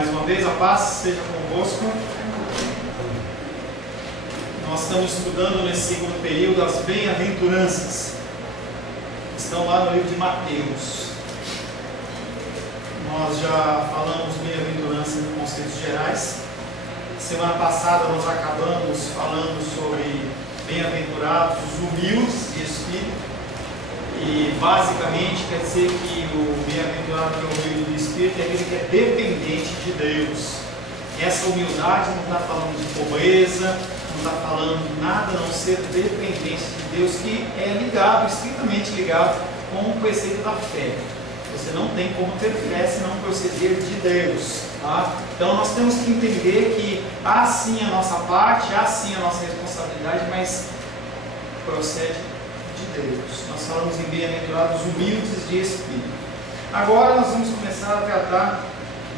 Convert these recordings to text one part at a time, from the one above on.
Mais uma vez, a paz seja convosco. Nós estamos estudando nesse segundo período as bem-aventuranças. Estão lá no livro de Mateus. Nós já falamos bem-aventurança em conceitos gerais. Semana passada nós acabamos falando sobre bem-aventurados os humildes de espírito. E basicamente quer dizer que o bem-aventurado que é humilde de espírito é aquele que é dependente de Deus. Essa humildade não está falando de pobreza, não está falando de nada a não ser dependência de Deus, que é ligado, estritamente ligado com o preceito da fé. Você não tem como ter fé se não proceder de Deus. Tá? Então nós temos que entender que há sim a nossa parte, há sim a nossa responsabilidade, mas procede de Deus. Nós falamos em bem-aventurados humildes de espírito. Agora nós vamos começar a tratar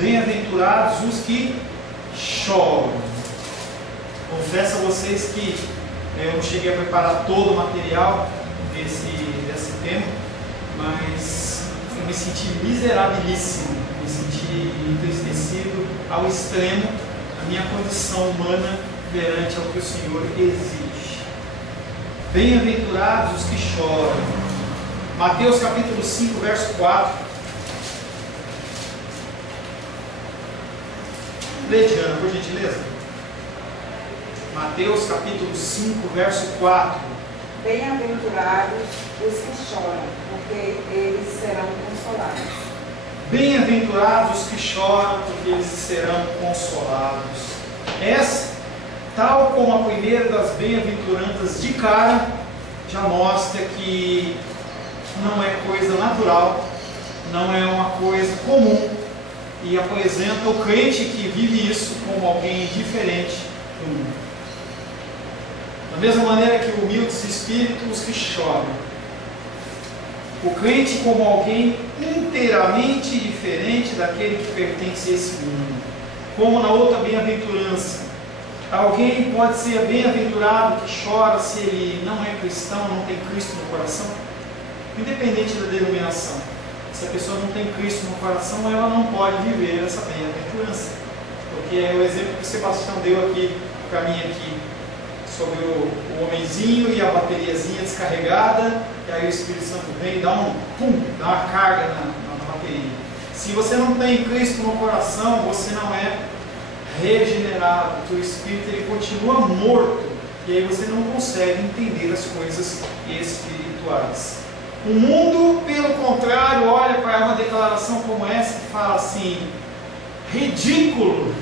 bem-aventurados os que choram. Confesso a vocês que eu não cheguei a preparar todo o material desse tema, mas eu me senti miserabilíssimo, me senti entristecido ao extremo a minha condição humana perante ao que o Senhor exige. Bem-aventurados os que choram. Mateus capítulo 5, verso 4. Lê, Diana, por gentileza. Mateus capítulo 5, verso 4. Bem-aventurados os que choram, porque eles serão consolados. Bem-aventurados os que choram, porque eles serão consolados. Essa, tal como a primeira das bem-aventuranças de cara, já mostra que não é coisa natural, não é uma coisa comum, e apresenta o crente que vive isso como alguém diferente do mundo. Da mesma maneira que o humilde espírito, os que choram. O crente como alguém inteiramente diferente daquele que pertence a esse mundo. Como na outra bem-aventurança. Alguém pode ser bem-aventurado que chora se ele não é cristão, não tem Cristo no coração? Independente da denominação. Se a pessoa não tem Cristo no coração, ela não pode viver essa bem-aventurança. Porque é o exemplo que o Sebastião deu aqui para mim aqui, sobre o homenzinho e a bateriazinha descarregada, e aí o Espírito Santo vem e dá uma carga na bateria. Se você não tem Cristo no coração, você não é regenerado, o teu espírito ele continua morto, e aí você não consegue entender as coisas espirituais. O mundo, pelo contrário, olha para uma declaração como essa e fala assim: ridículo!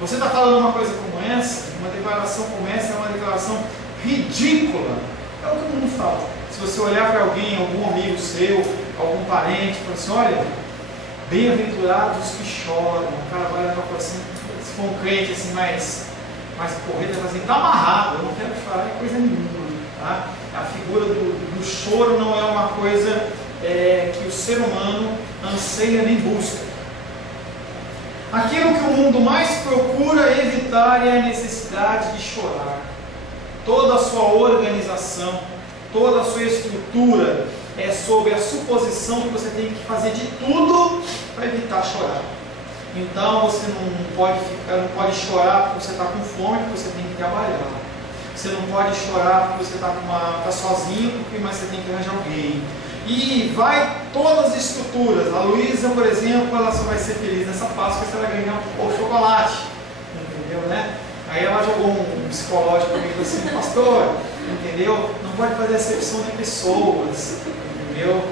Você está falando uma coisa como essa, uma declaração como essa é uma declaração ridícula. É o que o mundo fala. Se você olhar para alguém, algum amigo seu, algum parente, fala assim: olha, bem-aventurados os que choram. O cara vai olhar para assim, se for um crente assim, mais correto, vai falar assim: está amarrado, eu não quero chorar, é coisa nenhuma. Tá? A figura do choro não é uma coisa que o ser humano anseia nem busca. Aquilo que o mundo mais procura evitar é a necessidade de chorar. Toda a sua organização, toda a sua estrutura é sobre a suposição que você tem que fazer de tudo para evitar chorar. Então você não pode chorar porque você está com fome, porque você tem que trabalhar. Você não pode chorar porque você está sozinho, mas você tem que arranjar alguém. E vai todas as estruturas. A Luísa, por exemplo, ela só vai ser feliz nessa Páscoa se ela ganhar o chocolate. Entendeu, né? Aí ela jogou um psicológico comigo assim: pastor, entendeu? Não pode fazer acepção de pessoas, entendeu?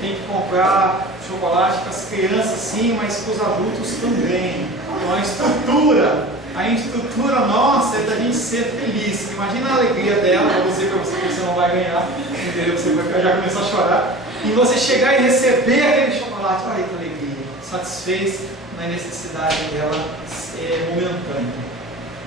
Tem que comprar chocolate para as crianças sim, mas para os adultos também. Então a estrutura nossa é da gente ser feliz. Imagina a alegria dela, eu vou dizer para você que você não vai ganhar, entendeu? Você vai já começar a chorar. E você chegar e receber aquele chocolate, olha que alegria, satisfez na necessidade dela momentânea.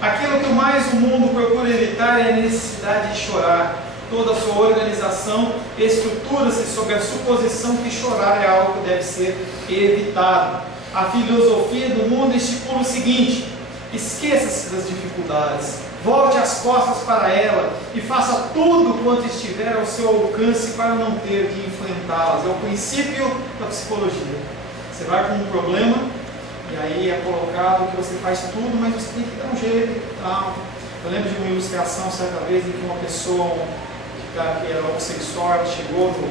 Aquilo que mais o mundo procura evitar é a necessidade de chorar. Toda a sua organização estrutura-se sobre a suposição que chorar é algo que deve ser evitado. A filosofia do mundo estipula o seguinte: esqueça-se das dificuldades, volte as costas para ela e faça tudo quanto estiver ao seu alcance para não ter de enfrentá-las. É o princípio da psicologia. Você vai com um problema, e aí é colocado que você faz tudo, mas você tem que dar um jeito e tal. Eu lembro de uma ilustração certa vez em que uma pessoa que era homossexual chegou no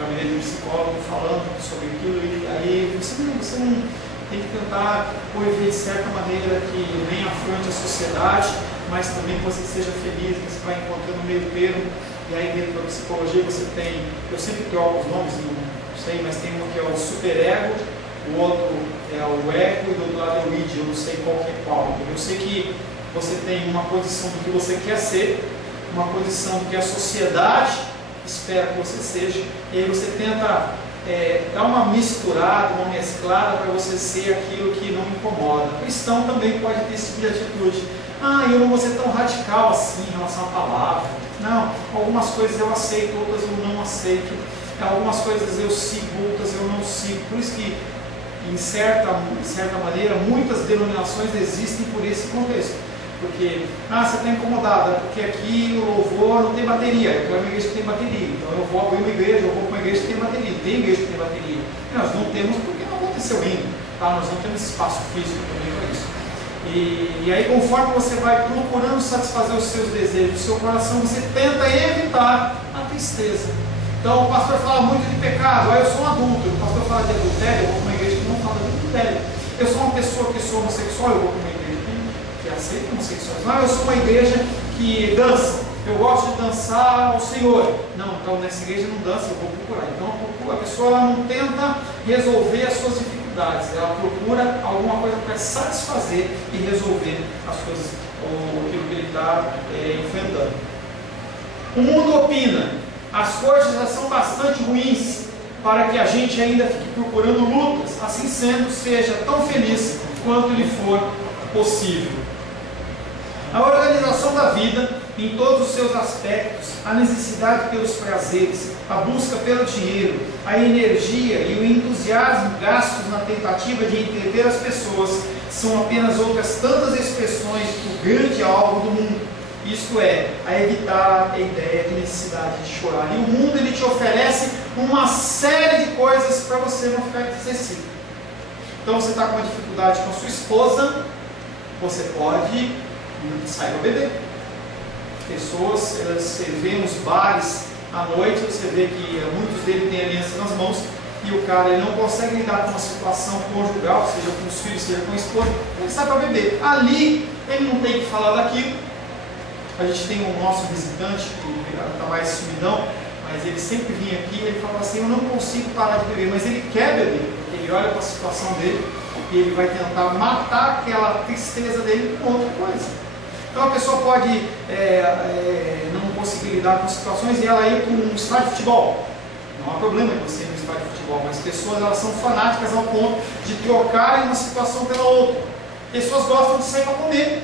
gabinete do psicólogo falando sobre aquilo, e aí você não tem que tentar conviver de certa maneira que venha à frente a sociedade, mas também que você seja feliz, que você vai encontrando um meio termo. E aí dentro da psicologia você tem, eu sempre troco os nomes, não sei, mas tem um que é o superego, o outro é o ego e do outro lado é o id, eu não sei qual que é qual. Eu sei que você tem uma posição do que você quer ser, uma posição do que a sociedade espera que você seja, e aí você tenta dar uma misturada, uma mesclada para você ser aquilo que não incomoda. O cristão também pode ter esse tipo de atitude. Eu não vou ser tão radical assim em relação à palavra. Não, algumas coisas eu aceito, outras eu não aceito. Algumas coisas eu sigo, outras eu não sigo. Por isso que, em certa maneira, muitas denominações existem por esse contexto. Porque, você está incomodada, porque aqui o louvor não tem bateria. Eu quero uma igreja que tem bateria. Então eu vou abrir uma igreja, eu vou para uma igreja que tem bateria. Tem igreja que tem bateria. E nós não temos porque não aconteceu ainda. Nós não temos espaço físico também para isso. E aí, conforme você vai procurando satisfazer os seus desejos, o seu coração, você tenta evitar a tristeza. Então, o pastor fala muito de pecado. Eu sou um adulto. O pastor fala de adultério, eu vou para uma igreja que não fala de adultério. Eu sou uma pessoa que sou homossexual, eu vou para uma igreja que aceita homossexuais. Eu sou uma igreja que dança. Eu gosto de dançar ao Senhor. Não, então nessa igreja não dança, eu vou procurar. Então a pessoa ela não tenta resolver as suas dificuldades, ela procura alguma coisa para satisfazer e resolver as coisas, aquilo que ele está enfrentando. O mundo opina, as coisas já são bastante ruins para que a gente ainda fique procurando lutas. Assim sendo, seja tão feliz quanto lhe for possível. A organização da vida, em todos os seus aspectos, a necessidade pelos prazeres, a busca pelo dinheiro, a energia e o entusiasmo gastos na tentativa de entreter as pessoas, são apenas outras tantas expressões do grande alvo do mundo. Isto é, a evitar a ideia de necessidade de chorar. E o mundo ele te oferece uma série de coisas para você não ficar entristecido. Então você está com uma dificuldade com a sua esposa, você pode sair para beber. Pessoas, você vê nos bares à noite, você vê que muitos deles têm aliança nas mãos e o cara ele não consegue lidar com uma situação conjugal, seja com os filhos, seja com a esposa, ele sai para beber. Ali ele não tem que falar daquilo. A gente tem o nosso visitante que está mais sumidão, mas ele sempre vinha aqui e ele falava assim: eu não consigo parar de beber, mas ele quer beber, porque ele olha para a situação dele e ele vai tentar matar aquela tristeza dele com outra coisa. Então a pessoa pode não conseguir lidar com situações e ela ir para um estádio de futebol. Não há problema em você ir no estádio de futebol, mas pessoas elas são fanáticas ao ponto de trocarem uma situação pela outra. Pessoas gostam de sair para comer.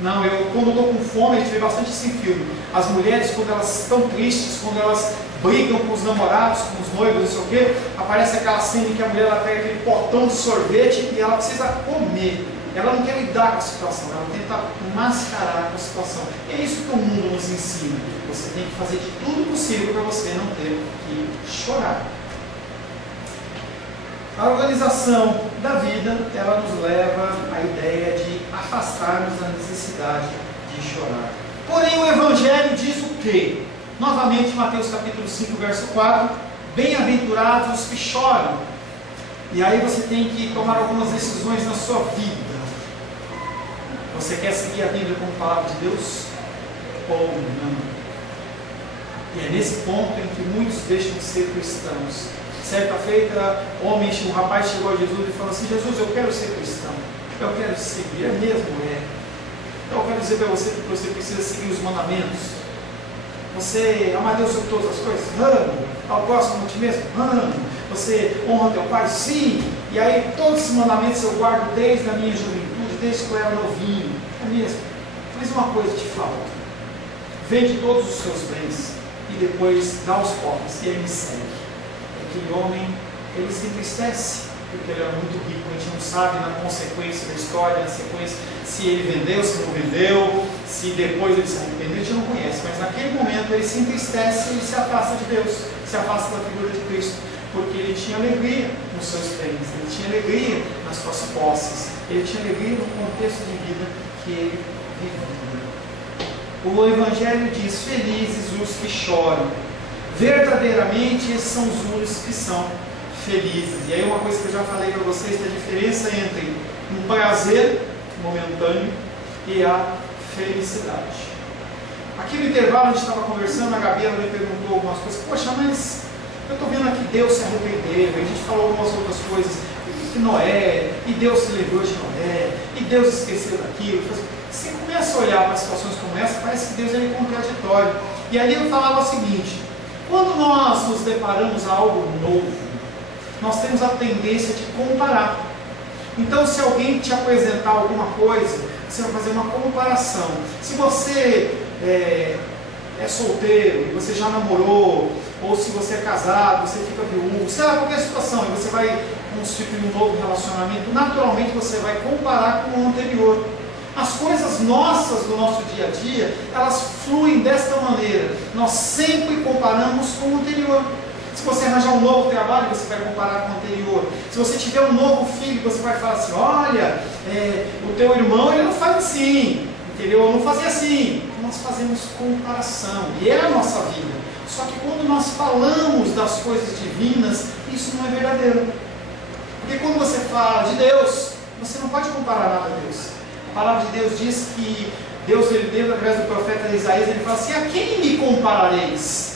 Não, quando eu estou com fome, a gente vê bastante esse filme. As mulheres, quando elas estão tristes, quando elas brigam com os namorados, com os noivos, não sei o quê, aparece aquela cena em que a mulher ela pega aquele potão de sorvete e ela precisa comer. Ela não quer lidar com a situação, ela tenta mascarar com a situação. É isso que o mundo nos ensina. Você tem que fazer de tudo possível para você não ter que chorar. A organização da vida, ela nos leva à ideia de afastarmos da necessidade de chorar. Porém, o Evangelho diz o quê? Novamente, Mateus capítulo 5, verso 4, bem-aventurados os que choram. E aí você tem que tomar algumas decisões na sua vida. Você quer seguir a Bíblia como palavra de Deus? Ou não? E é nesse ponto em que muitos deixam de ser cristãos. Certa feita, um rapaz chegou a Jesus e falou assim: Jesus, eu quero ser cristão, eu quero seguir. É mesmo? Então eu quero dizer para você que você precisa seguir os mandamentos. Você ama a Deus sobre todas as coisas? Amo. Ao próximo a ti mesmo? Amo. Você honra teu pai? Sim. E aí todos esses mandamentos eu guardo desde a minha juventude, desde que eu era novinho. É mesmo? Mas uma coisa te falta: vende todos os seus bens e depois dá aos pobres e aí me segue. Aquele homem, ele se entristece porque ele era muito rico. A gente não sabe na consequência da história, na sequência, se ele vendeu, se não vendeu, se depois ele se arrependeu, a gente não conhece, mas naquele momento ele se entristece e ele se afasta de Deus, se afasta da figura de Cristo. porque ele tinha alegria nos seus bens, ele tinha alegria nas suas posses, ele tinha alegria no contexto de vida que ele vivia. O Evangelho diz: felizes os que choram. Verdadeiramente esses são os únicos que são felizes. E aí uma coisa que eu já falei para vocês, que a diferença entre um prazer momentâneo e a felicidade. Aqui no intervalo a gente estava conversando, a Gabi ela me perguntou algumas coisas. Poxa, mas eu estou vendo aqui Deus se arrependeu, a gente falou algumas outras coisas, que Noé, e Deus se lembrou de Noé, e Deus esqueceu daquilo. Você começa a olhar para situações como essa, parece que Deus é contraditório. E ali eu falava o seguinte: quando nós nos deparamos a algo novo, nós temos a tendência de comparar. Então, se alguém te apresentar alguma coisa, você vai fazer uma comparação. Se você é solteiro e você já namorou, ou se você é casado, você fica viúvo, sei lá, qualquer situação, e você vai constituir um novo relacionamento, naturalmente você vai comparar com o anterior. As coisas nossas do nosso dia a dia, elas fluem desta maneira. Nós sempre comparamos com o anterior. Se você arranjar um novo trabalho, você vai comparar com o anterior. Se você tiver um novo filho, você vai falar assim: olha, o teu irmão ele não faz assim, entendeu? Não fazia assim. Nós fazemos comparação, e é a nossa vida. Só que quando nós falamos das coisas divinas, isso não é verdadeiro. Porque quando você fala de Deus, você não pode comparar nada a Deus. A palavra de Deus diz que Deus, ele, através do profeta Isaías, ele fala assim: a quem me comparareis?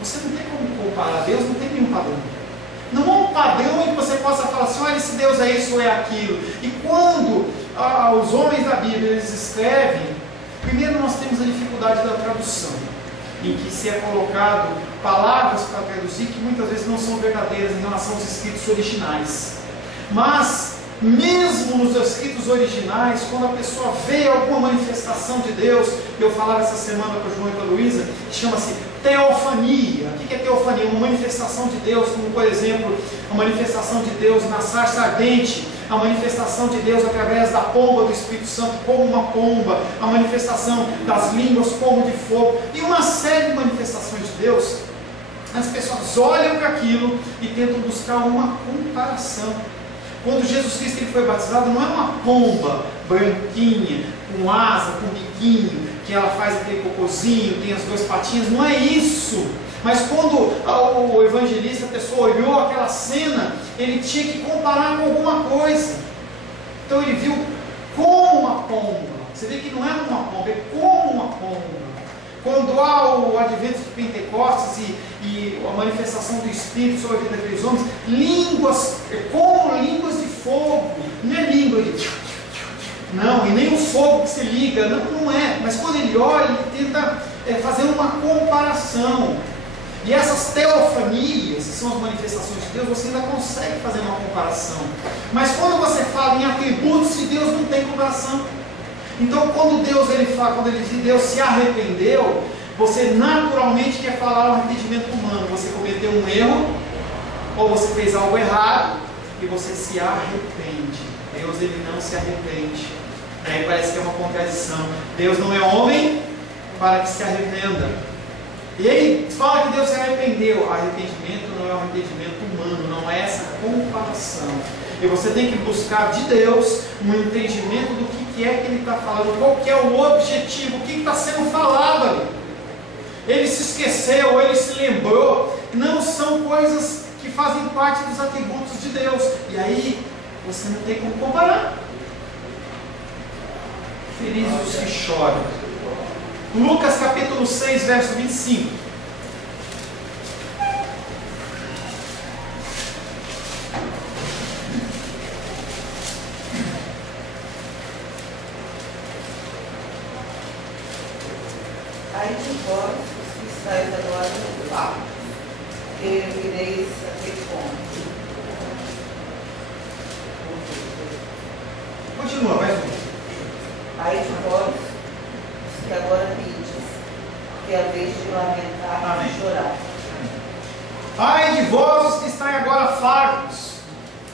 Você não tem como comparar, Deus não tem nenhum padrão. Não há um padrão em que você possa falar assim: olha, esse Deus é isso ou é aquilo. E quando os homens da Bíblia eles escrevem, primeiro nós temos a dificuldade da tradução, em que se é colocado palavras para traduzir que muitas vezes não são verdadeiras em relação aos escritos originais. Mas, mesmo nos escritos originais, quando a pessoa vê alguma manifestação de Deus, eu falava essa semana para o João e para a Luísa, chama-se teofania. O que é teofania? Uma manifestação de Deus, como por exemplo, a manifestação de Deus na sarça ardente, a manifestação de Deus através da pomba do Espírito Santo como uma pomba, a manifestação das línguas como de fogo, e uma série de manifestações de Deus. As pessoas olham para aquilo e tentam buscar uma comparação. Quando Jesus Cristo ele foi batizado, não é uma pomba branquinha, com asa, com biquinho, que ela faz aquele cocôzinho, tem as duas patinhas, não é isso. Mas quando o evangelista, a pessoa olhou aquela cena, ele tinha que comparar com alguma coisa. Então ele viu como uma pomba. Você vê que não é uma pomba, é como uma pomba. Quando há o advento de Pentecostes e a manifestação do Espírito sobre a vida daqueles homens, línguas, como línguas de fogo, não é língua de... Não, e nem o fogo que se liga, não é. Mas quando ele olha, ele tenta fazer uma comparação. E essas teofanias, que são as manifestações de Deus, você ainda consegue fazer uma comparação. Mas quando você fala em atributos de Deus, não tem comparação. Então, quando Deus ele fala, quando ele diz que Deus se arrependeu, você naturalmente quer falar um arrependimento humano. Você cometeu um erro, ou você fez algo errado, e você se arrepende. Deus ele não se arrepende. Aí parece que é uma contradição. Deus não é homem para que se arrependa. E ele fala que Deus se arrependeu. Arrependimento não é um arrependimento humano, não é essa comparação. E você tem que buscar de Deus um entendimento do que é que ele está falando, qual que é o objetivo, o que está sendo falado ali. Ele se esqueceu, ele se lembrou. Não são coisas que fazem parte dos atributos de Deus. E aí você não tem como comparar. Felizes os que choram. Lucas capítulo 6, verso 25. Ai de vós, os que estáis agora no lago, que vireis a ter fome. Continua, mais um. Ai de vós, os que agora rides, que é a vez de lamentar e chorar. Ai de vós, os que estáis agora fartos,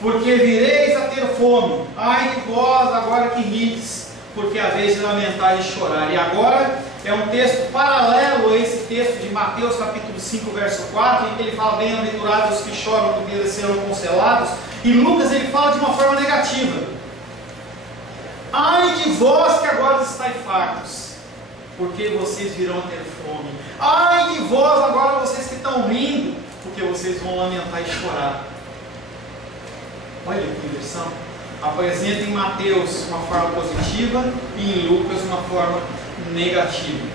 porque vireis a ter fome. Ai de vós, agora que rides, porque é a vez de lamentar e chorar. E agora é um texto paralelo a esse texto de Mateus capítulo 5, verso 4, em que ele fala: bem-aventurados os que choram, porque eles serão consolados. E Lucas ele fala de uma forma negativa: ai de vós que agora estáis fartos, porque vocês virão a ter fome. Ai de vós agora, vocês que estão rindo, porque vocês vão lamentar e chorar. Olha que inversão. Apresenta em Mateus uma forma positiva e em Lucas uma forma negativa.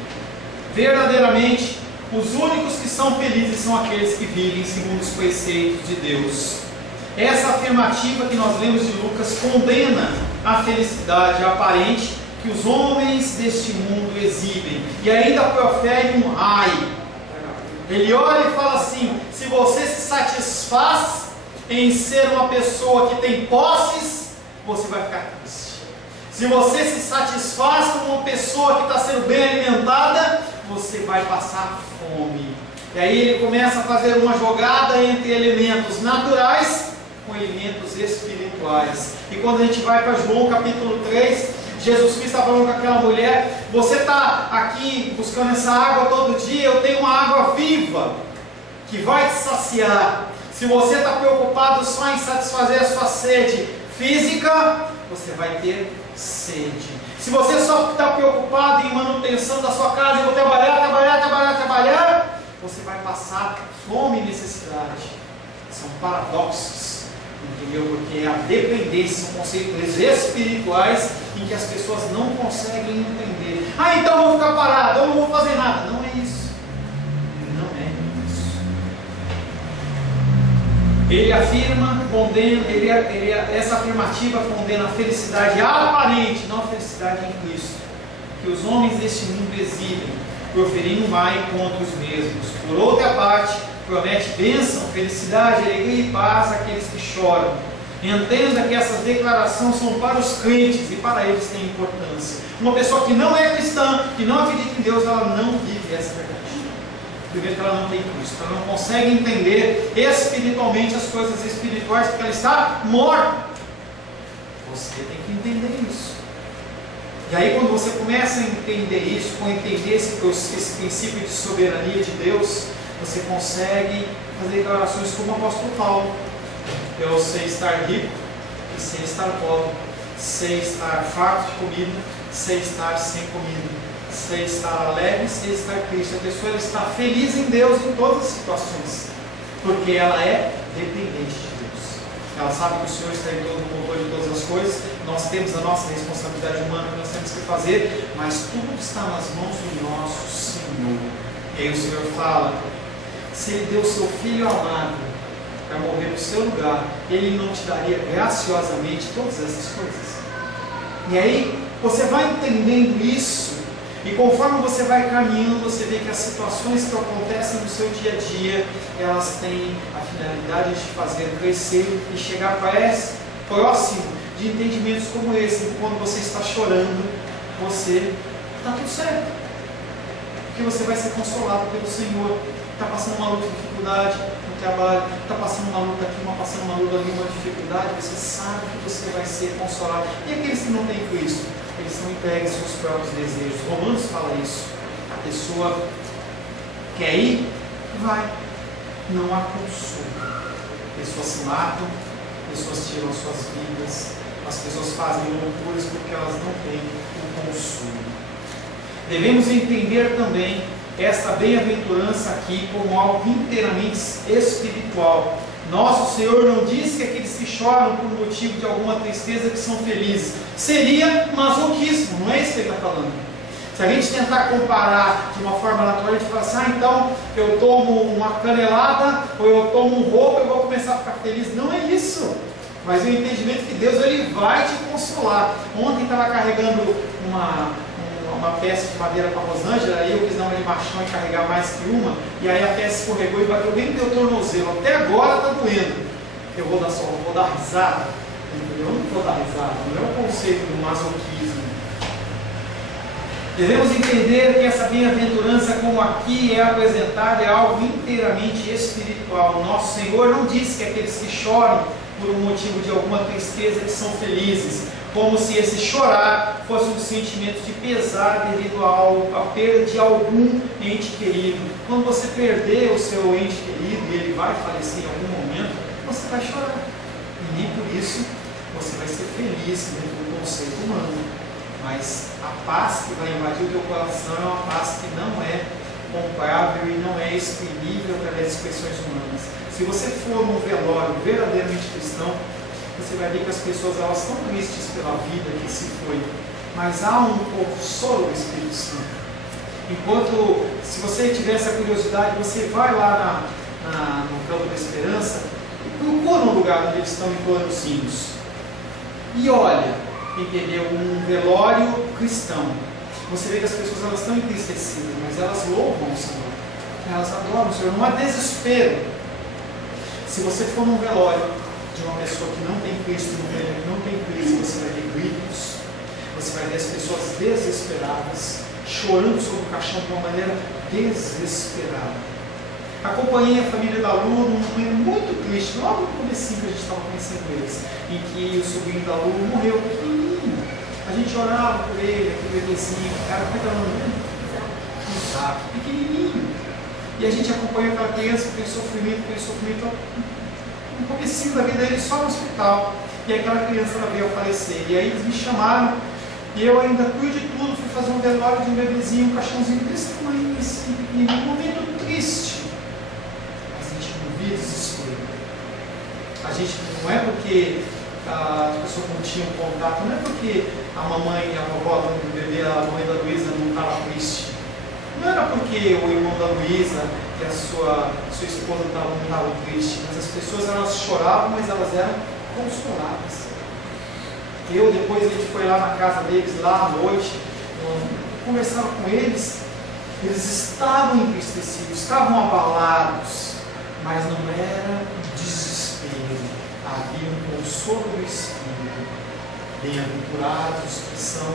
Verdadeiramente, os únicos que são felizes são aqueles que vivem segundo os preceitos de Deus. Essa afirmativa que nós lemos de Lucas condena a felicidade aparente que os homens deste mundo exibem, e ainda profere um raio. Ele olha e fala assim: se você se satisfaz em ser uma pessoa que tem posses, você vai ficar triste. Se você se satisfaz como uma pessoa que está sendo bem alimentada, você vai passar fome. E aí ele começa a fazer uma jogada entre elementos naturais com elementos espirituais. E quando a gente vai para João capítulo 3, Jesus Cristo está falando com aquela mulher: você está aqui buscando essa água todo dia, eu tenho uma água viva que vai te saciar. Se você está preocupado só em satisfazer a sua sede física, você vai ter sede. Se você só está preocupado em manutenção da sua casa, e vou trabalhar, você vai passar fome e necessidade. São paradoxos, entendeu? Porque é a dependência, são conceitos espirituais em que as pessoas não conseguem entender. Ah, então eu vou ficar parado, eu não vou fazer nada. Não é isso. Ele afirma, condena, essa afirmativa condena a felicidade aparente, não a felicidade em Cristo, que os homens deste mundo exibem, proferindo mal contra os mesmos. Por outra parte, promete bênção, felicidade, alegria e paz àqueles que choram. Entenda que essas declarações são para os crentes e para eles têm importância. Uma pessoa que não é cristã, que não acredita em Deus, ela não vive essa verdade. Primeiro que ela não tem Cristo, ela não consegue entender espiritualmente as coisas espirituais, porque ela está morta. Você tem que entender isso. E aí quando você começa a entender isso, com entender esse princípio de soberania de Deus, você consegue fazer declarações como o apóstolo Paulo: eu sei estar rico e sei estar pobre, sei estar farto de comida, sei estar sem comida, sei estar alegre, sei estar triste. A pessoa está feliz em Deus em todas as situações, porque ela é dependente de Deus. Ela sabe que o Senhor está em todo o controle de todas as coisas. Nós temos a nossa responsabilidade humana que nós temos que fazer, mas tudo está nas mãos do nosso Senhor. E aí o Senhor fala: se Ele deu o seu Filho amado para morrer no seu lugar, Ele não te daria graciosamente todas essas coisas? E aí você vai entendendo isso, e conforme você vai caminhando, você vê que as situações que acontecem no seu dia a dia, elas têm a finalidade de te fazer crescer e chegar próximo de entendimentos como esse. Quando você está chorando, você está tudo certo, porque você vai ser consolado pelo Senhor. Está passando uma luta de dificuldade no trabalho, está passando uma luta aqui, passando uma luta ali, uma dificuldade, você sabe que você vai ser consolado. E aqueles que não têm Cristo, eles são entregues aos seus próprios desejos. Romanos fala isso. A pessoa quer ir, vai. Não há consolo. Pessoas se matam, pessoas tiram suas vidas, as pessoas fazem loucuras porque elas não têm o consolo. Devemos entender também esta bem-aventurança aqui como algo inteiramente espiritual. Nosso Senhor não diz que aqueles que choram por motivo de alguma tristeza que são felizes. Seria masoquismo, não é isso que ele está falando. Se a gente tentar comparar de uma forma natural, a gente fala assim: então eu tomo uma canelada ou eu tomo um roubo, eu vou começar a ficar feliz. Não é isso. Mas o entendimento que Deus ele vai te consolar. Ontem estava carregando uma peça de madeira para a Rosângela, aí eu quis dar uma de machão e carregar mais que uma, e aí a peça escorregou e bateu bem no meu tornozelo. Até agora está doendo. Eu vou dar risada? Eu não vou dar risada, não é o conceito do masoquismo. Devemos entender que essa bem-aventurança, como aqui é apresentada, é algo inteiramente espiritual. Nosso Senhor não disse que aqueles que choram por um motivo de alguma tristeza que são felizes. como se esse chorar fosse um sentimento de pesar devido à perda de algum ente querido. Quando você perder o seu ente querido e ele vai falecer em algum momento, você vai chorar. E nem por isso você vai ser feliz dentro do conceito humano. Mas a paz que vai invadir o teu coração é uma paz que não é comprável e não é exprimível através de expressões humanas. Se você for num velório verdadeiramente cristão, você vai ver que as pessoas elas estão tristes pela vida que se foi, mas há um consolo do Espírito Santo. Enquanto, se você tiver essa curiosidade, você vai lá no Campo da Esperança e procura um lugar onde eles estão entoando os hinos. E olha, entendeu? Um velório cristão. Você vê que as pessoas elas estão entristecidas, mas elas louvam o Senhor. Elas adoram o Senhor, não há desespero. Se você for num velório de uma pessoa que não tem Cristo, num velho que não tem Cristo, você vai ver gritos, você vai ver as pessoas desesperadas, chorando sobre o caixão de uma maneira desesperada. Acompanhei a família da Lu num momento muito triste, logo no comecinho que a gente estava conhecendo eles, em que o sobrinho da Lu morreu pequenininho. A gente orava por ele, aquele bebezinho, cara, como é que é o nome dele? Isaac, pequenininho. E a gente acompanhou aquela criança, aquele sofrimento, no comecinho da vida dele só no hospital. E aquela criança ela veio a falecer. E aí eles me chamaram, e eu ainda cuido de tudo, fui fazer um velório de um bebezinho, um caixãozinho desse tamanho, assim, pequenininho, um momento triste. Mas a gente não via desespero. A gente não é porque as pessoas não tinham contato, não é porque a mamãe e a vovó do bebê, a mãe da Luísa não estava triste. Não era porque o irmão da Luísa e a sua esposa não estavam tristes, mas as pessoas elas choravam, mas elas eram consoladas. Depois a gente foi lá na casa deles, lá à noite, conversava com eles, eles estavam entristecidos, estavam abalados, mas não era desespero. Havia um consolo do Espírito. Bem-aventurados que são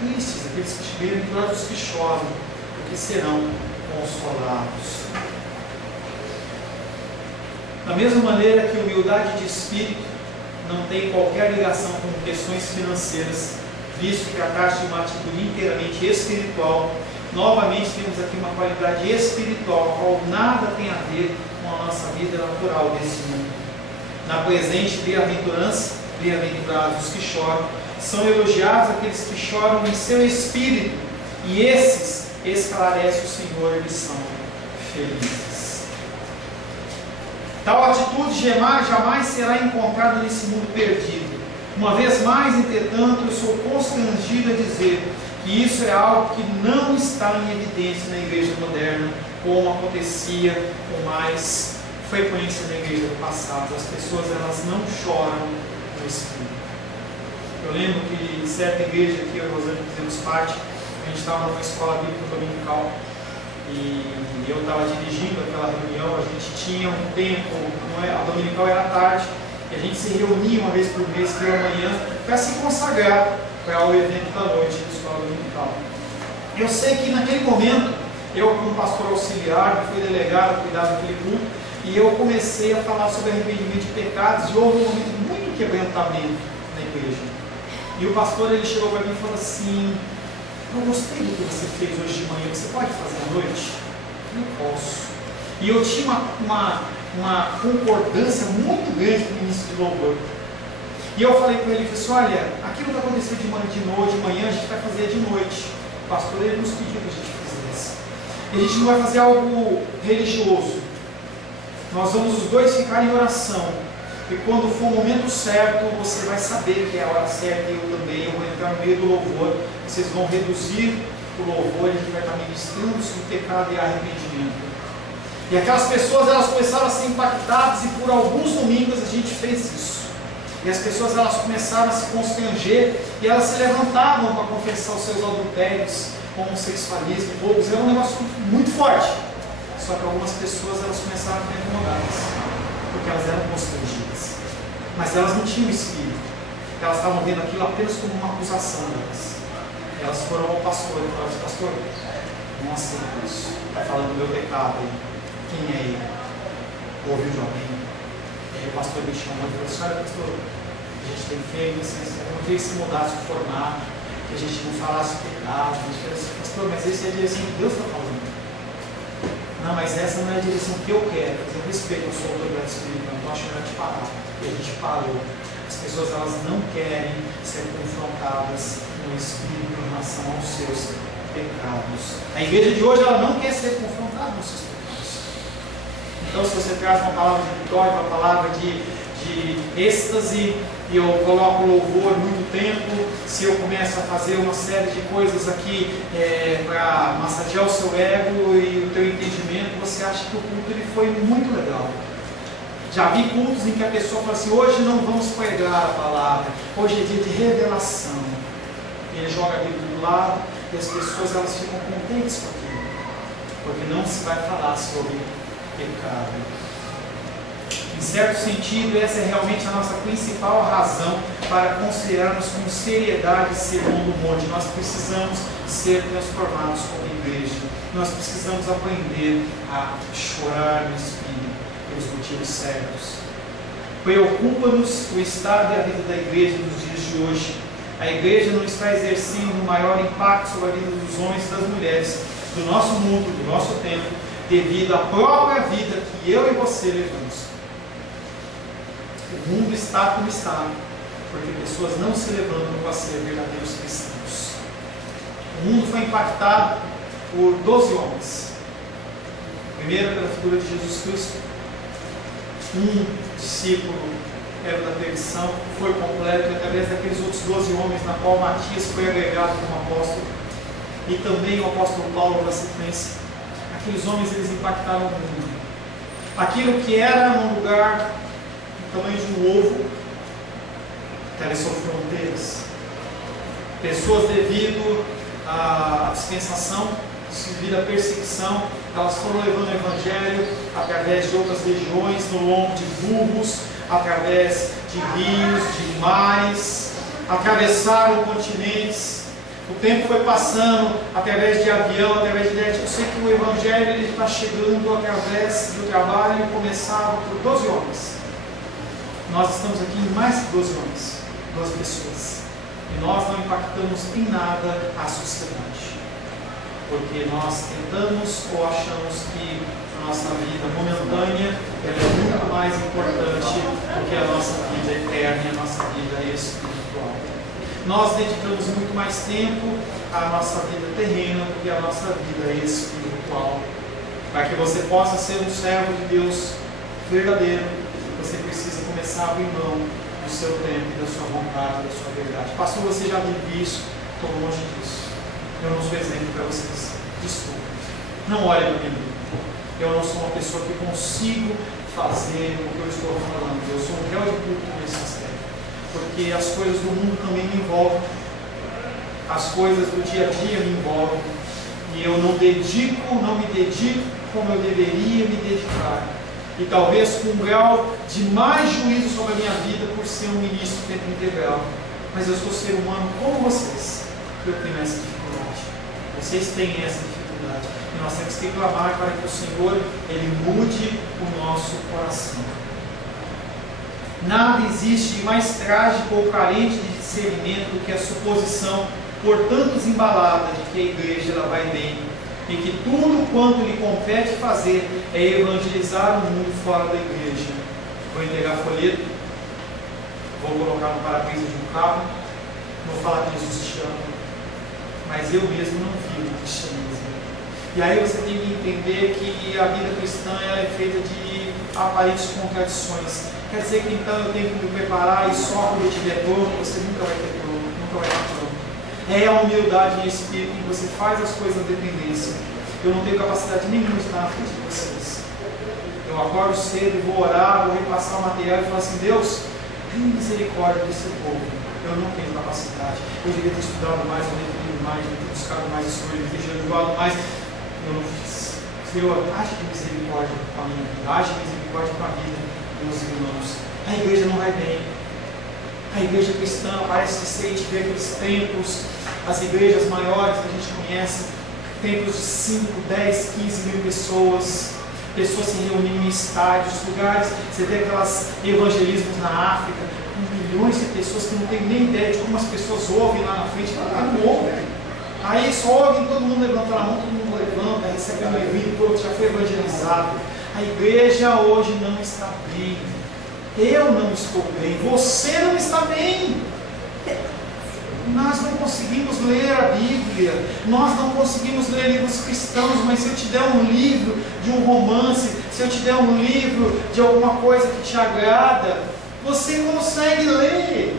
tristes, aqueles que bem-aventurados que choram, porque serão consolados. Da mesma maneira que humildade de espírito não tem qualquer ligação com questões financeiras, visto que trata-se de uma atitude inteiramente espiritual, novamente temos aqui uma qualidade espiritual, a qual nada tem a ver com a nossa vida natural desse mundo. Na presente bem-aventurança, bem-aventurados os que choram, são elogiados aqueles que choram em seu espírito, e esses, esclarece o Senhor, eles são felizes. Tal atitude jamais será encontrada nesse mundo perdido. Uma vez mais, entretanto, eu sou constrangido a dizer que isso é algo que não está em evidência na igreja moderna, como acontecia com mais frequência na igreja do passado. As pessoas elas não choram no espírito. Eu lembro que em certa igreja que eu e Rosane fizemos parte, a gente estava numa escola bíblica dominical e eu estava dirigindo aquela reunião. A gente tinha um tempo, a dominical era à tarde, e a gente se reunia uma vez por mês pela manhã para se consagrar para o evento da noite da escola dominical. Eu sei que naquele momento, eu como pastor auxiliar, fui delegado a cuidar daquele culto, e eu comecei a falar sobre arrependimento de pecados, e houve um momento de muito quebrantamento na igreja. E o pastor ele chegou para mim e falou assim: eu gostei do que você fez hoje de manhã, você pode fazer à noite? Eu posso. E eu tinha uma concordância muito grande com o início de louvor. E eu falei com ele, falei assim: olha, aquilo que aconteceu de manhã, a gente vai fazer de noite. O pastor ele nos pediu que a gente fizesse. E a gente não vai fazer algo religioso. Nós vamos os dois ficar em oração. E quando for o momento certo, você vai saber que é a hora certa, e eu também. Eu vou entrar no meio do louvor. Vocês vão reduzir o louvor, e a gente vai estar ministrando sobre pecado e arrependimento. E aquelas pessoas elas começaram a ser impactadas, e por alguns domingos a gente fez isso. E as pessoas elas começaram a se constranger, e elas se levantavam para confessar os seus adultérios, homossexualismo, roubos. Era um negócio muito forte. Só que algumas pessoas elas começaram a ficar incomodadas, porque elas eram constrangidas. Mas elas não tinham espírito. Elas estavam vendo aquilo apenas como uma acusação delas. Elas foram ao pastor e falaram assim: pastor, não aceito isso. Está falando do meu pecado aí. Quem é ele? Ouviu de alguém? E aí o pastor me chamou e falou assim: olha, pastor, a gente tem feito, assim, eu queria que se mudasse o formato, que a gente não falasse o pecado, a gente falasse, pastor, mas essa é a direção que Deus está falando. Não, mas essa não é a direção que eu quero. Eu respeito, eu sou autoridade espiritual, então acho melhor te parar. E a gente parou. As pessoas, elas não querem ser confrontadas no espírito em relação aos seus pecados. A igreja de hoje, ela não quer ser confrontada nos seus pecados. Então, se você traz uma palavra de vitória, uma palavra de êxtase, e eu coloco louvor muito tempo, se eu começo a fazer uma série de coisas aqui para massagear o seu ego e o teu entendimento, você acha que o culto ele foi muito legal. Já vi cultos em que a pessoa fala assim, hoje não vamos pregar a palavra, hoje é dia de revelação. E ele joga a Bíblia do lado e as pessoas elas ficam contentes com aquilo, porque não se vai falar sobre pecado. Em certo sentido, essa é realmente a nossa principal razão para considerarmos com seriedade segundo o monte. Nós precisamos ser transformados como igreja. Nós precisamos aprender a chorar no Espírito pelos motivos certos. Preocupa-nos o estado e a vida da igreja nos dias de hoje. A igreja não está exercendo um maior impacto sobre a vida dos homens e das mulheres do nosso mundo, do nosso tempo, devido à própria vida que eu e você levamos. O mundo está como está, porque pessoas não se levantam para ser verdadeiros cristãos. O mundo foi impactado por 12 homens. Primeiro pela figura de Jesus Cristo. Um discípulo era da perdição, foi completo, e através daqueles outros 12 homens, na qual Matias foi agregado como apóstolo, e também o apóstolo Paulo na sequência. Aqueles homens, eles impactaram o mundo. Aquilo que era num lugar do tamanho de um ovo, atravessou fronteiras. Pessoas, devido à dispensação, devido à perseguição, elas foram levando o evangelho através de outras regiões, no lombo de burros, através de rios, de mares, atravessaram continentes. O tempo foi passando através de avião, através de net. Eu sei que o evangelho está chegando através do trabalho começado por 12 homens. Nós estamos aqui em mais que 12 homens, 12 pessoas. E nós não impactamos em nada a sociedade. Porque nós tentamos ou achamos que a nossa vida momentânea é muito mais importante do que a nossa vida eterna e a nossa vida espiritual. Nós dedicamos muito mais tempo à nossa vida terrena do que à nossa vida espiritual. Para que você possa ser um servo de Deus verdadeiro, você precisa começar a abrir mão do seu tempo, da sua vontade, da sua verdade. Pastor, você já vive isso? Estou longe disso. Eu não sou exemplo para vocês. Desculpa. Não olhe para mim. Eu não sou uma pessoa que consigo fazer o que eu estou falando. Eu sou um réu de culto nesse aspecto. Porque as coisas do mundo também me envolvem. As coisas do dia a dia me envolvem. E eu não me dedico como eu deveria me dedicar. E talvez com um grau de mais juízo sobre a minha vida por ser um ministro de tempo integral. Mas eu sou ser humano como vocês. Eu tenho essa dificuldade. Vocês têm essa dificuldade. E nós temos que clamar para que o Senhor, Ele mude o nosso coração. Nada existe de mais trágico ou carente de discernimento do que a suposição, por tantos embalada, de que a igreja ela vai bem, e que tudo quanto lhe compete fazer é evangelizar o mundo fora da igreja. Vou entregar folheto, vou colocar no para-brisa de um carro, vou falar que Jesus te ama, mas eu mesmo não vivo o cristianismo. E aí você tem que entender que a vida cristã ela é feita de aparentes contradições. Quer dizer que então eu tenho que me preparar e só quando eu estiver pronto, você nunca vai ter pronto, nunca vai estar pronto. É a humildade em espírito em que você faz as coisas na dependência. Eu não tenho capacidade nenhuma de estar na frente de vocês. Eu acordo cedo, vou orar, vou repassar o material e falar assim, Deus, tem misericórdia desse povo. Eu não tenho capacidade. Eu devia ter estudado mais, eu devia ter lido mais, eu devia ter buscado mais história, eu devia ter jejuado mais. Eu não fiz. Senhor, age de misericórdia com a minha vida, age de misericórdia com a vida dos irmãos. A igreja não vai bem. A igreja cristã parece ser, a gente vê aqueles templos, as igrejas maiores que a gente conhece, templos de 5, 10, 15 mil pessoas, pessoas se reunindo em estádios, lugares, você vê aquelas evangelismos na África, 1 milhões de pessoas que não têm nem ideia de como as pessoas ouvem lá na frente, não ouvem. Aí só ouvem todo mundo levantando a mão, todo mundo levanta, recebe um livrinho, todo já foi evangelizado. A igreja hoje não está bem. Eu não estou bem. Você não está bem. Nós não conseguimos ler a Bíblia, nós não conseguimos ler livros cristãos, mas se eu te der um livro de um romance, se eu te der um livro de alguma coisa que te agrada, você consegue ler.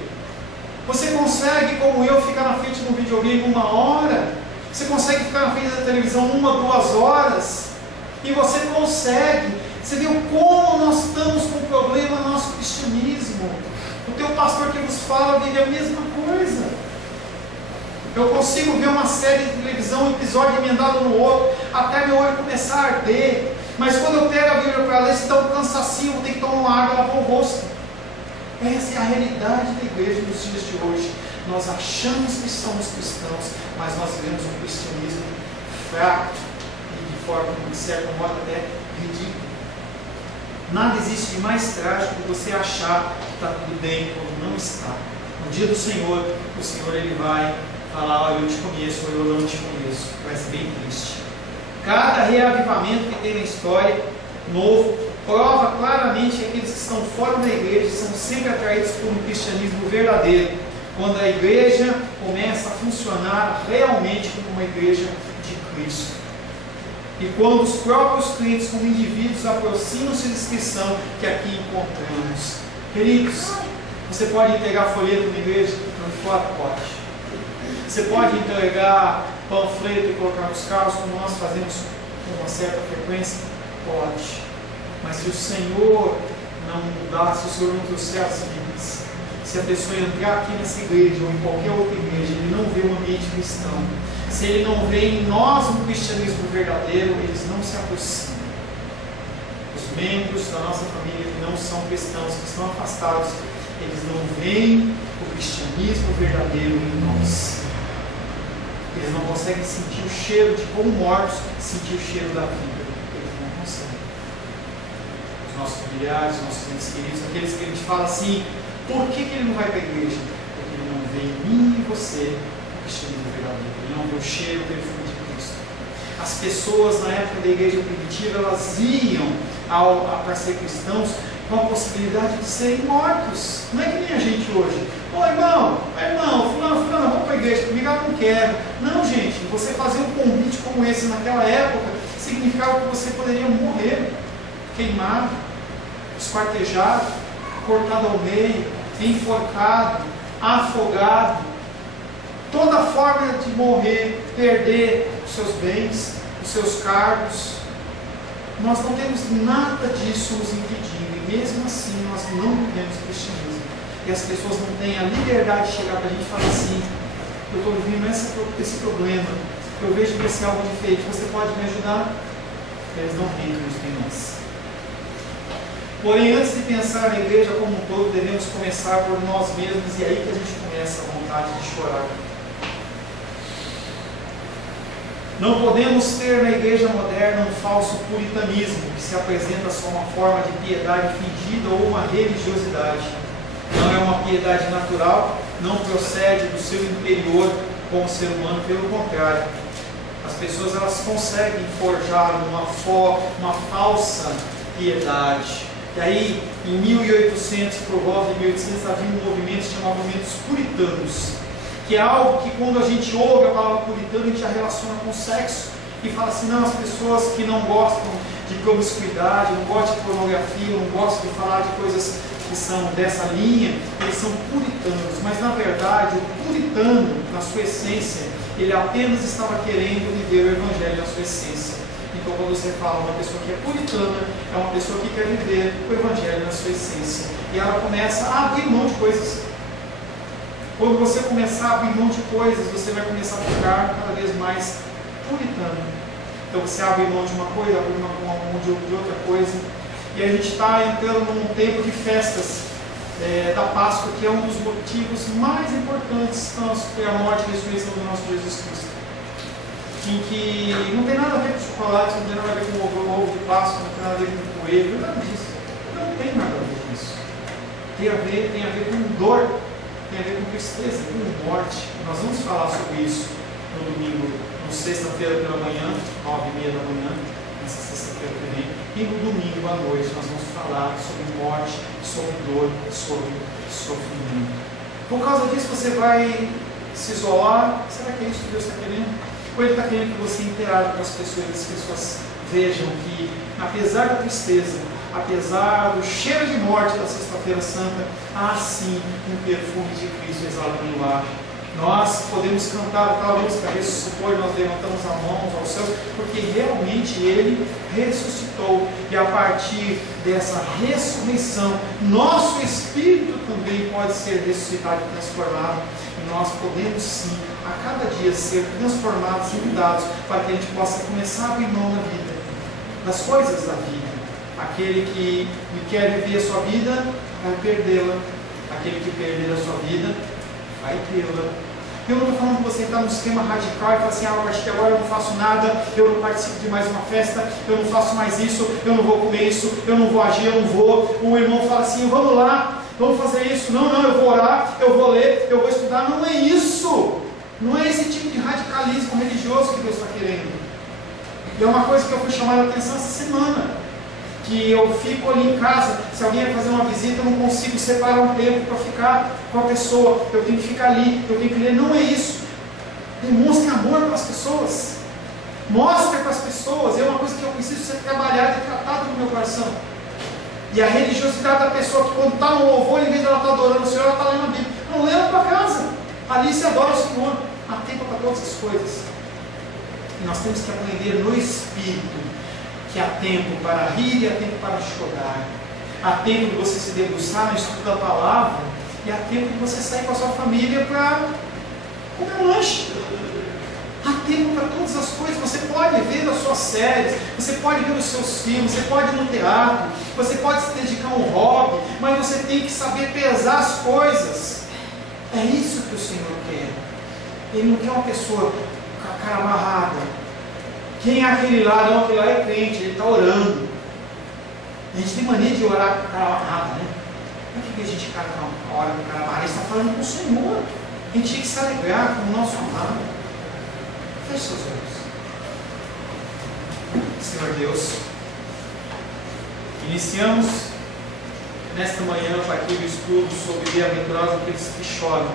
Você consegue, como eu, ficar na frente de um videogame 1 hora. Você consegue ficar na frente da televisão 1, 2 horas. E você consegue. Você viu como nós estamos com problema no nosso cristianismo. O teu pastor que nos fala vive a mesma coisa. Eu consigo ver uma série de televisão, um episódio emendado no outro, até meu olho começar a arder. Mas quando eu pego a Bíblia para ler, se dá um cansacinho, vou ter que tomar uma água e lavar o rosto. Essa é a realidade da igreja nos dias de hoje. Nós achamos que somos cristãos, mas nós vivemos um cristianismo fraco e de forma, de certo modo, até ridículo. Nada existe de mais trágico que você achar que está tudo bem quando não está. No dia do Senhor, o Senhor ele vai falar: olha, eu te conheço, ou eu não te conheço. Vai ser bem triste. Cada reavivamento que tem na história, novo, prova claramente que aqueles que estão fora da igreja são sempre atraídos por um cristianismo verdadeiro, quando a igreja começa a funcionar realmente como uma igreja de Cristo. E quando os próprios crentes, como indivíduos, aproximam-se da inscrição que aqui encontramos. Queridos, você pode entregar folheto na igreja? Não fora, pode. Você pode entregar panfleto e colocar nos carros, como nós fazemos com uma certa frequência? Pode. Mas se o Senhor não mudar, se o Senhor não trouxer as vidas, se a pessoa entrar aqui nessa igreja ou em qualquer outra igreja, ele não vê um ambiente cristão, se ele não vê em nós um cristianismo verdadeiro, eles não se aproximam. Os membros da nossa família que não são cristãos, que estão afastados, eles não veem o cristianismo verdadeiro em nós. Eles não conseguem sentir o cheiro de como mortos, sentir o cheiro da vida. Eles não conseguem. Os nossos familiares, os nossos entes queridos, aqueles que a gente fala assim: por que ele não vai para a igreja? Porque ele não vê em mim e você o cristianismo verdadeiro. Ele não vê o cheiro, o perfume de Cristo. As pessoas na época da igreja primitiva, elas iam para ser cristãos com a possibilidade de serem mortos. Não é que nem a gente hoje. Ô irmão, fulano, vamos para a igreja comigo, eu não quero. Não, gente, você fazer um convite como esse naquela época significava que você poderia morrer, queimado, esquartejado, cortado ao meio, enforcado, afogado. Toda forma de morrer, perder os seus bens, os seus cargos. Nós não temos nada disso nos impedindo, e mesmo assim nós não vivemos o cristianismo. E as pessoas não têm a liberdade de chegar para a gente e falar assim: eu estou vivendo esse problema, eu vejo que esse é algo diferente, você pode me ajudar? Eles não têm isso em nós. Porém, antes de pensar na igreja como um todo, devemos começar por nós mesmos, e é aí que a gente começa a vontade de chorar. Não podemos ter na igreja moderna um falso puritanismo, que se apresenta só uma forma de piedade fingida ou uma religiosidade. Não é uma piedade natural, não procede do seu interior como ser humano, pelo contrário. As pessoas elas conseguem forjar uma falsa piedade. E aí, em 1800, por volta de 1800, havia um movimento chamado movimentos puritanos, que é algo que quando a gente ouve a palavra puritano, a gente já relaciona com sexo e fala assim: não, as pessoas que não gostam de promiscuidade, não gostam de pornografia, não gostam de falar de coisas que são dessa linha, eles são puritanos. Mas na verdade, o puritano, na sua essência, ele apenas estava querendo viver o evangelho na sua essência. Então quando você fala uma pessoa que é puritana, é uma pessoa que quer viver o evangelho na sua essência. E ela começa a abrir mão de coisas. Quando você começar a abrir mão de coisas, você vai começar a ficar cada vez mais puritano. Então você abre mão de uma coisa, abre mão de outra coisa. E a gente está entrando num tempo de festas da Páscoa, que é um dos motivos mais importantes foi a morte e a ressurreição do nosso Jesus Cristo. Em que não tem nada a ver com chocolate, não tem nada a ver com o ovo de Páscoa, não tem nada a ver com o coelho, nada disso. Não tem nada a ver com isso. tem a ver com dor, tem a ver com tristeza, com morte. Nós vamos falar sobre isso no domingo, no sexta-feira pela manhã, 9h30 da manhã, nessa sexta-feira também, e no domingo à noite nós vamos falar sobre morte, sobre dor, sobre sofrimento. Por causa disso você vai se isolar? Será que é isso que Deus está querendo? Ou Ele está querendo que você interaja com as pessoas vejam que, apesar da tristeza, apesar do cheiro de morte da Sexta-feira Santa, há sim um perfume de Cristo exalando no ar. Nós podemos cantar aquela música, ressuscitou, e nós levantamos as mãos aos céus, porque realmente Ele ressuscitou. E a partir dessa ressurreição, nosso espírito também pode ser ressuscitado e transformado. E nós podemos sim, a cada dia, ser transformados e mudados, para que a gente possa começar a abrir mão da vida, das coisas da vida. Aquele que quer viver a sua vida, vai perdê-la. Aquele que perder a sua vida, vai tê-la. Eu não estou falando que você está num esquema radical e fala assim, a partir de agora eu não faço nada, eu não participo de mais uma festa, eu não faço mais isso, eu não vou comer isso, eu não vou agir, eu não vou. O irmão fala assim, vamos lá, vamos fazer isso. Não, eu vou orar, eu vou ler, eu vou estudar. Não é isso. Não é esse tipo de radicalismo religioso que Deus está querendo. E é uma coisa que eu fui chamar a atenção essa semana. Que eu fico ali em casa, se alguém vai fazer uma visita, eu não consigo separar um tempo para ficar com a pessoa, eu tenho que ficar ali, eu tenho que ler. Não é isso. Demonstre amor para as pessoas, mostre para as pessoas. É uma coisa que eu preciso ser trabalhada e tratada no meu coração. E a religiosidade da pessoa que quando está no louvor, em vez de ela estar adorando o Senhor, ela está lendo a Bíblia. Não, leva para casa, ali se adora o Senhor. Há tempo para todas as coisas. E nós temos que aprender no Espírito que há tempo para rir e há tempo para chorar. Há tempo de você se debruçar no estudo da palavra e há tempo de você sair com a sua família para comer um lanche. Há tempo para todas as coisas. Você pode ver as suas séries, você pode ver os seus filmes, você pode ir no teatro, você pode se dedicar a um hobby, mas você tem que saber pesar as coisas. É isso que o Senhor quer. Ele não quer uma pessoa com a cara amarrada. Quem é aquele lá? Não, aquele lá é crente, ele está orando. A gente tem mania de orar com o cara amarrado, né? Por que a gente ora com o cara amarrado? Ele está falando com o Senhor. A gente tem que se alegrar com o nosso amado. Feche seus olhos. Senhor Deus, iniciamos nesta manhã aqui o estudo sobre bem-aventurados aqueles que choram.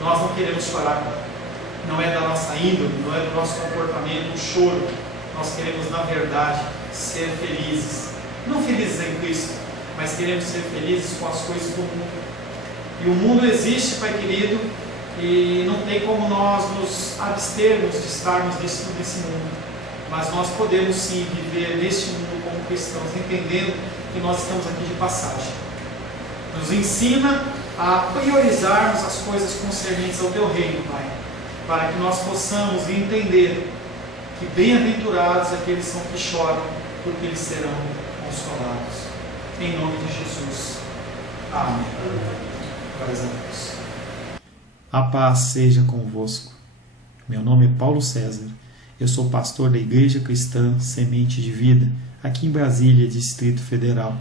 Nós não queremos chorar. Não é da nossa índole, não é do nosso comportamento, o choro. Nós queremos, na verdade, ser felizes. Não felizes em Cristo, mas queremos ser felizes com as coisas do mundo. E o mundo existe, Pai querido, e não tem como nós nos abstermos de estarmos nesse mundo. Mas nós podemos sim viver neste mundo como cristãos, entendendo que nós estamos aqui de passagem. Nos ensina a priorizarmos as coisas concernentes ao Teu reino, Pai, para que nós possamos entender que bem-aventurados aqueles são que choram, porque eles serão consolados. Em nome de Jesus. Amém. Glórias a Deus. A paz seja convosco. Meu nome é Paulo César. Eu sou pastor da Igreja Cristã Semente de Vida, aqui em Brasília, Distrito Federal.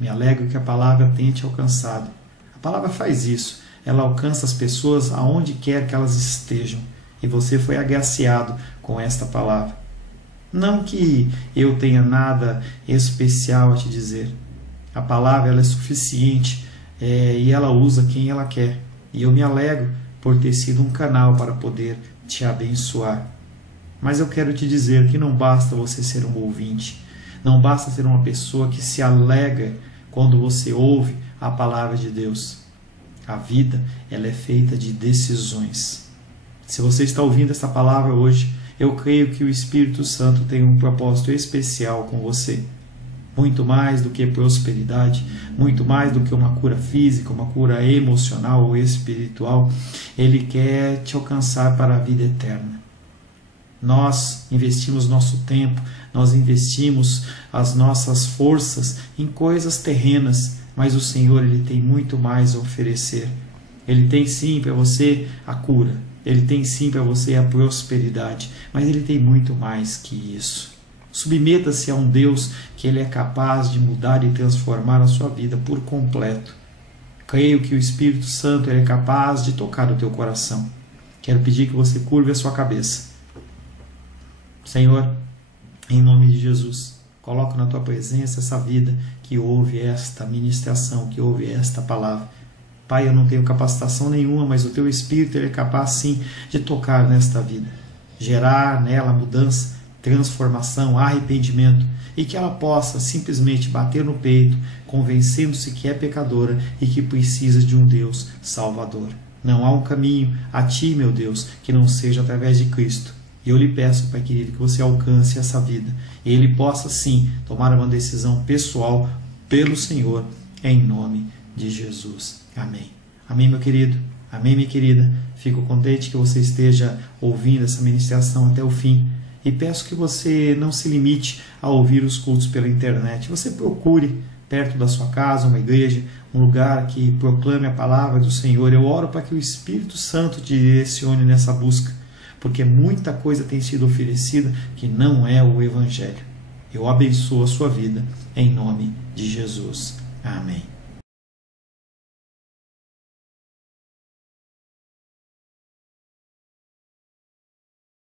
Me alegro que a palavra tenha te alcançado. A palavra faz isso. Ela alcança as pessoas aonde quer que elas estejam. E você foi agraciado com esta palavra. Não que eu tenha nada especial a te dizer. A palavra ela é suficiente e ela usa quem ela quer. E eu me alegro por ter sido um canal para poder te abençoar. Mas eu quero te dizer que não basta você ser um ouvinte. Não basta ser uma pessoa que se alegra quando você ouve a palavra de Deus. A vida ela é feita de decisões. Se você está ouvindo essa palavra hoje, eu creio que o Espírito Santo tem um propósito especial com você. Muito mais do que prosperidade, muito mais do que uma cura física, uma cura emocional ou espiritual, Ele quer te alcançar para a vida eterna. Nós investimos nosso tempo, nós investimos as nossas forças em coisas terrenas, mas o Senhor ele tem muito mais a oferecer. Ele tem sim para você a cura, Ele tem sim para você a prosperidade, mas Ele tem muito mais que isso. O Submeta-se a um Deus que Ele é capaz de mudar e transformar a sua vida por completo. Creio que o Espírito Santo Ele é capaz de tocar o teu coração. Quero pedir que você curve a sua cabeça. Senhor, em nome de Jesus, coloco na tua presença essa vida que ouve esta ministração, que ouve esta palavra. Pai, eu não tenho capacitação nenhuma, mas o teu Espírito Ele é capaz sim de tocar nesta vida, gerar nela mudança, transformação, arrependimento, e que ela possa simplesmente bater no peito, convencendo-se que é pecadora e que precisa de um Deus salvador. Não há um caminho a ti, meu Deus, que não seja através de Cristo. E eu lhe peço, Pai querido, que você alcance essa vida e ele possa sim tomar uma decisão pessoal pelo Senhor, em nome de Jesus. Amém. Amém, meu querido. Amém, minha querida. Fico contente que você esteja ouvindo essa ministração até o fim. E peço que você não se limite a ouvir os cultos pela internet. Você procure perto da sua casa uma igreja, um lugar que proclame a palavra do Senhor. Eu oro para que o Espírito Santo te direcione nessa busca, porque muita coisa tem sido oferecida que não é o Evangelho. Eu abençoo a sua vida em nome de Jesus. Amém.